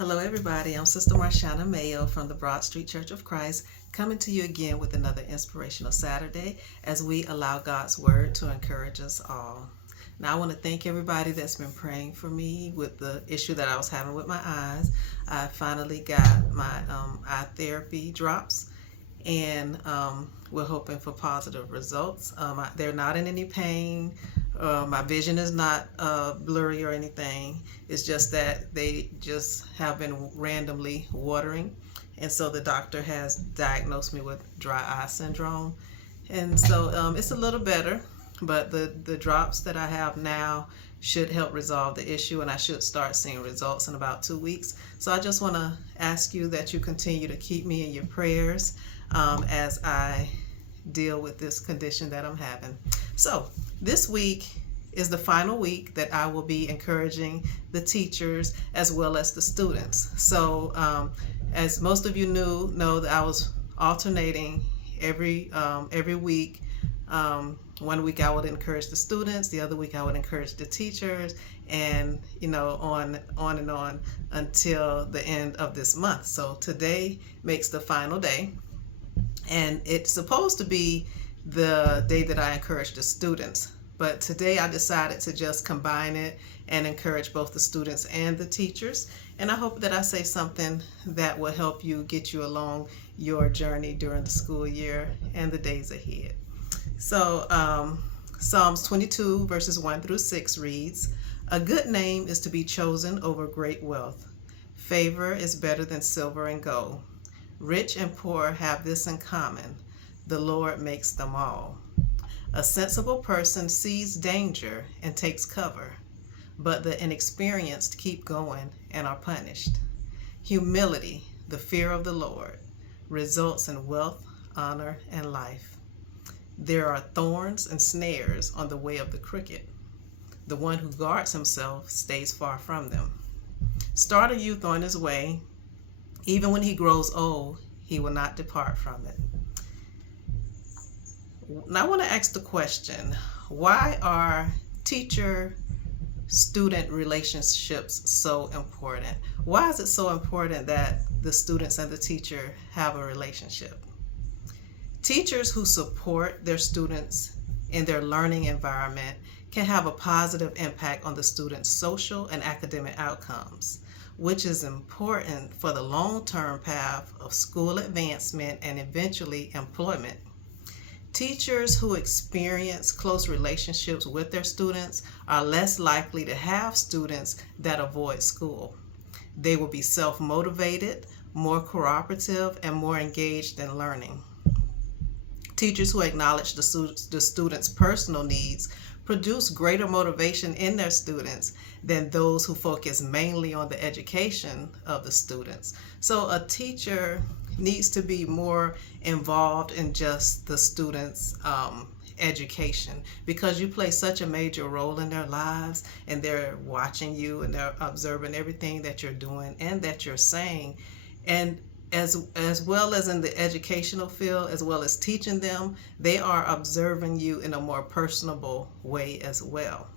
Hello, everybody. I'm Sister Marshana Mayo from the Broad Street Church of Christ, coming to you again with another Inspirational Saturday as we allow God's Word to encourage us all. Now, I want to thank everybody that's been praying for me with the issue that I was having with my eyes. I finally got my eye therapy drops, and we're hoping for positive results. They're not in any pain. My vision is not blurry or anything. It's just that they just have been randomly watering. And so the doctor has diagnosed me with dry eye syndrome. And so it's a little better, but the drops that I have now should help resolve the issue, and I should start seeing results in about 2 weeks. So I just want to ask you that you continue to keep me in your prayers as I deal with this condition that I'm having. So this week is the final week that I will be encouraging the teachers as well as the students. So as most of you know that I was alternating every week. 1 week I would encourage the students, the other week I would encourage the teachers, and on and on until the end of this month. So today makes the final day, and it's supposed to be the day that I encourage the students. But today I decided to just combine it and encourage both the students and the teachers. And I hope that I say something that will help you get you along your journey during the school year and the days ahead. So Psalms 22 verses 1 through 6 reads, "A good name is to be chosen over great wealth. Favor is better than silver and gold. Rich and poor have this in common. The Lord makes them all. A sensible person sees danger and takes cover, but the inexperienced keep going and are punished. Humility, the fear of the Lord, results in wealth, honor, and life. There are thorns and snares on the way of the crooked. The one who guards himself stays far from them. Start a youth on his way. Even when he grows old, he will not depart from it." Now I want to ask the question, why are teacher-student relationships so important? Why is it so important that the students and the teacher have a relationship? Teachers who support their students in their learning environment can have a positive impact on the students' social and academic outcomes, which is important for the long-term path of school advancement and eventually employment. Teachers who experience close relationships with their students are less likely to have students that avoid school. They will be self-motivated, more cooperative, and more engaged in learning. Teachers who acknowledge the students' personal needs produce greater motivation in their students than those who focus mainly on the education of the students. So a teacher needs to be more involved in just the students' education, because you play such a major role in their lives, and they're watching you and they're observing everything that you're doing and that you're saying. And as well as in the educational field, as well as teaching them, they are observing you in a more personable way as well.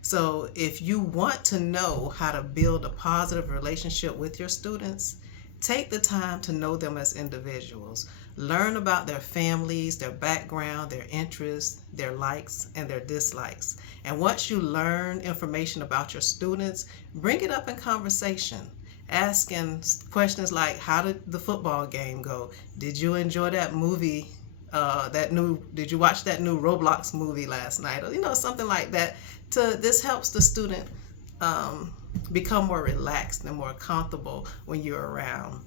So if you want to know how to build a positive relationship with your students, take the time to know them as individuals. Learn about their families, their background, their interests, their likes, and their dislikes. And once you learn information about your students, bring it up in conversation. Asking questions like, how did the football game go? Did you enjoy that movie? Did you watch that new Roblox movie last night? Or something like that. This helps the student become more relaxed and more comfortable when you're around.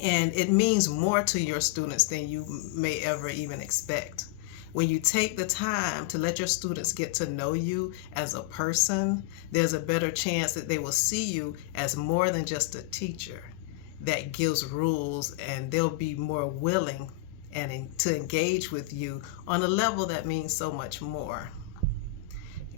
And it means more to your students than you may ever even expect. When you take the time to let your students get to know you as a person, there's a better chance that they will see you as more than just a teacher that gives rules, and they'll be more willing to engage with you on a level that means so much more.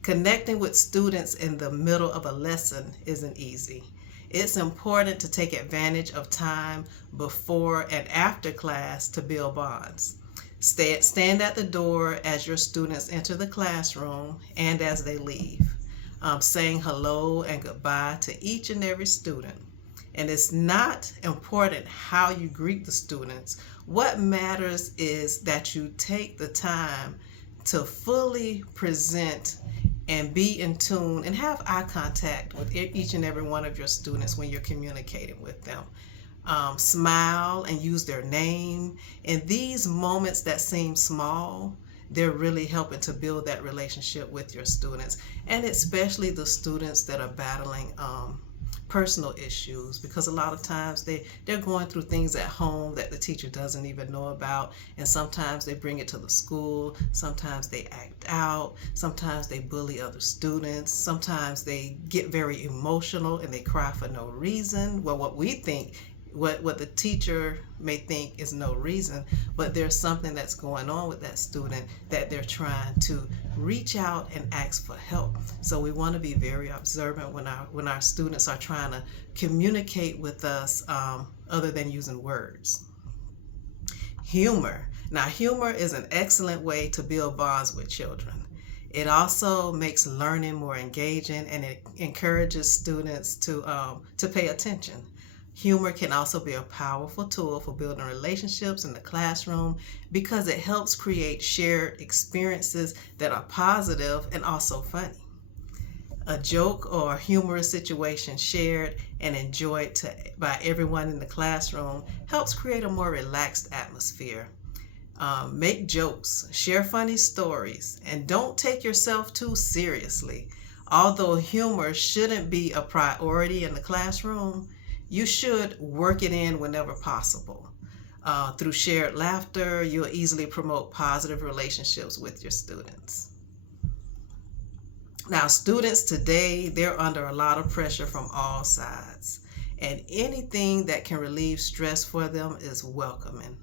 Connecting with students in the middle of a lesson isn't easy. It's important to take advantage of time before and after class to build bonds. Stand at the door as your students enter the classroom and as they leave, saying hello and goodbye to each and every student. And it's not important how you greet the students. What matters is that you take the time to fully present and be in tune and have eye contact with each and every one of your students when you're communicating with them. Smile and use their name. And these moments that seem small, they're really helping to build that relationship with your students, and especially the students that are battling personal issues, because a lot of times they're going through things at home that the teacher doesn't even know about, and sometimes they bring it to the school, sometimes they act out, sometimes they bully other students, sometimes they get very emotional and they cry for no reason. Well, what the teacher may think is no reason, but there's something that's going on with that student that they're trying to reach out and ask for help. So we want to be very observant when our students are trying to communicate with us, other than using words. Humor. Now, humor is an excellent way to build bonds with children. It also makes learning more engaging, and it encourages students to pay attention. Humor can also be a powerful tool for building relationships in the classroom because it helps create shared experiences that are positive and also funny. A joke or a humorous situation shared and enjoyed by everyone in the classroom helps create a more relaxed atmosphere. Make jokes, share funny stories, and don't take yourself too seriously. Although humor shouldn't be a priority in the classroom, you should work it in whenever possible. Through shared laughter, you'll easily promote positive relationships with your students. Now, students today, they're under a lot of pressure from all sides, and anything that can relieve stress for them is welcoming.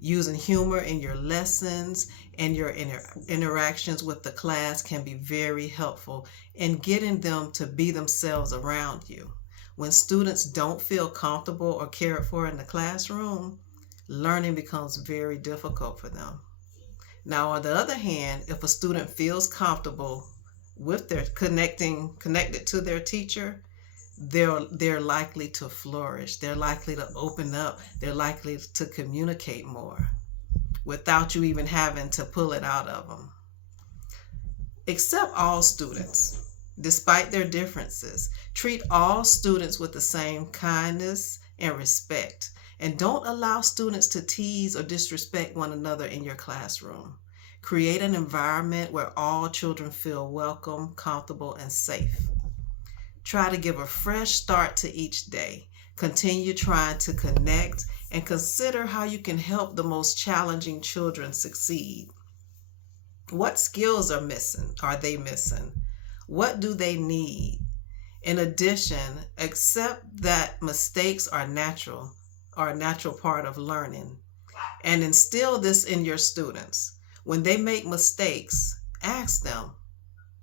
Using humor in your lessons and your interactions with the class can be very helpful in getting them to be themselves around you. When students don't feel comfortable or cared for in the classroom, learning becomes very difficult for them. Now, on the other hand, if a student feels comfortable with their connected to their teacher, they're likely to flourish. They're likely to open up. They're likely to communicate more without you even having to pull it out of them. Accept all students. Despite their differences, treat all students with the same kindness and respect, and don't allow students to tease or disrespect one another in your classroom. Create an environment where all children feel welcome, comfortable, and safe. Try to give a fresh start to each day. Continue trying to connect and consider how you can help the most challenging children succeed. What skills are they missing? What do they need? In addition, accept that mistakes are a natural part of learning, and instill this in your students. When they make mistakes, ask them,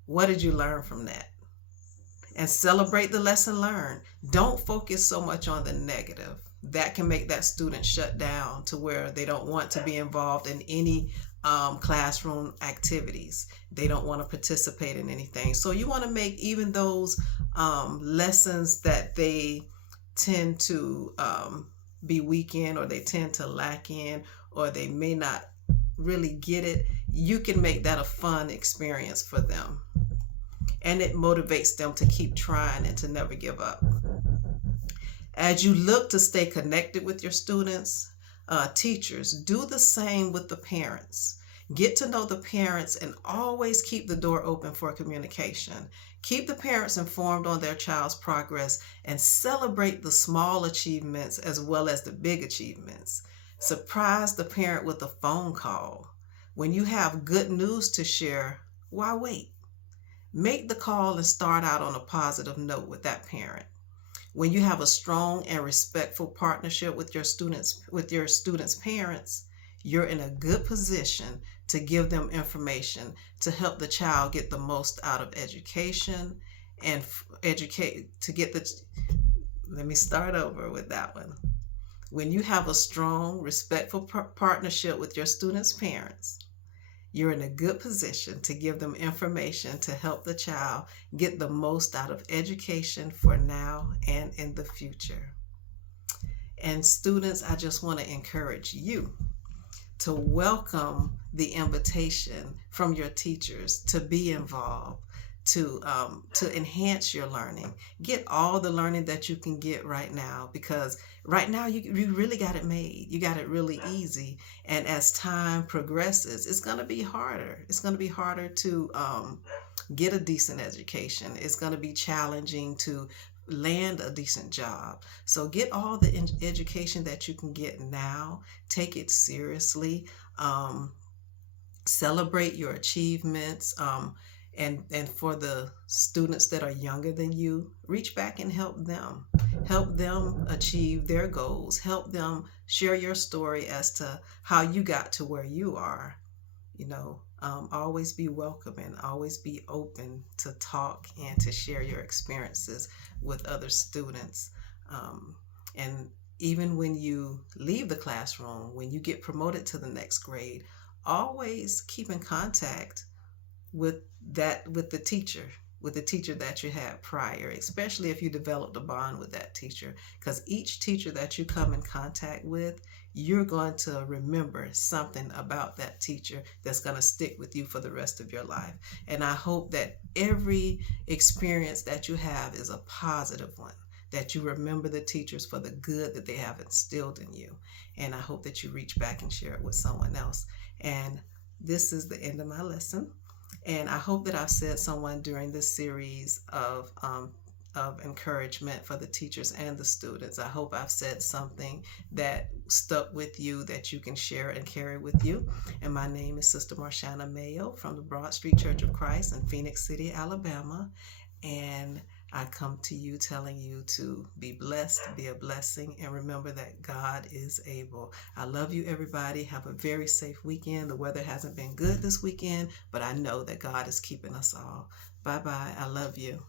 what did you learn from that? And celebrate the lesson learned. Don't focus so much on the negative. That can make that student shut down to where they don't want to be involved in any classroom activities. They don't want to participate in anything. So you want to make even those lessons that they tend to be weak in, or they tend to lack in, or they may not really get it, you can make that a fun experience for them. And it motivates them to keep trying and to never give up. As you look to stay connected with your students, teachers, do the same with the parents. Get to know the parents and always keep the door open for communication. Keep the parents informed on their child's progress and celebrate the small achievements as well as the big achievements. Surprise the parent with a phone call. When you have good news to share, why wait? Make the call and start out on a positive note with that parent. When you have a strong and respectful partnership with your students' parents, you're in a good position to give them information to help the child get the most out of education and let me start over with that one. When you have a strong, respectful partnership with your students' parents, you're in a good position to give them information to help the child get the most out of education for now and in the future. And students, I just want to encourage you to welcome the invitation from your teachers to be involved, to enhance your learning. Get all the learning that you can get right now, because right now you really got it made. You got it really easy. And as time progresses, it's going to be harder. It's going to be harder to get a decent education. It's going to be challenging to land a decent job. So get all the education that you can get now. Take it seriously. Um, Celebrate your achievements. And for the students that are younger than you, reach back and help them achieve their goals, help them share your story as to how you got to where you are. Always be welcoming, always be open to talk and to share your experiences with other students. And even when you leave the classroom, when you get promoted to the next grade, always keep in contact with with the teacher that you had prior, especially if you developed a bond with that teacher, because each teacher that you come in contact with, you're going to remember something about that teacher that's going to stick with you for the rest of your life. And I hope that every experience that you have is a positive one, that you remember the teachers for the good that they have instilled in you. And I hope that you reach back and share it with someone else. And this is the end of my lesson. And I hope that I've said someone during this series of encouragement for the teachers and the students. I hope I've said something that stuck with you that you can share and carry with you. And my name is Sister Marshana Mayo from the Broad Street Church of Christ in Phoenix City, Alabama. And I come to you telling you to be blessed, be a blessing, and remember that God is able. I love you, everybody. Have a very safe weekend. The weather hasn't been good this weekend, but I know that God is keeping us all. Bye-bye. I love you.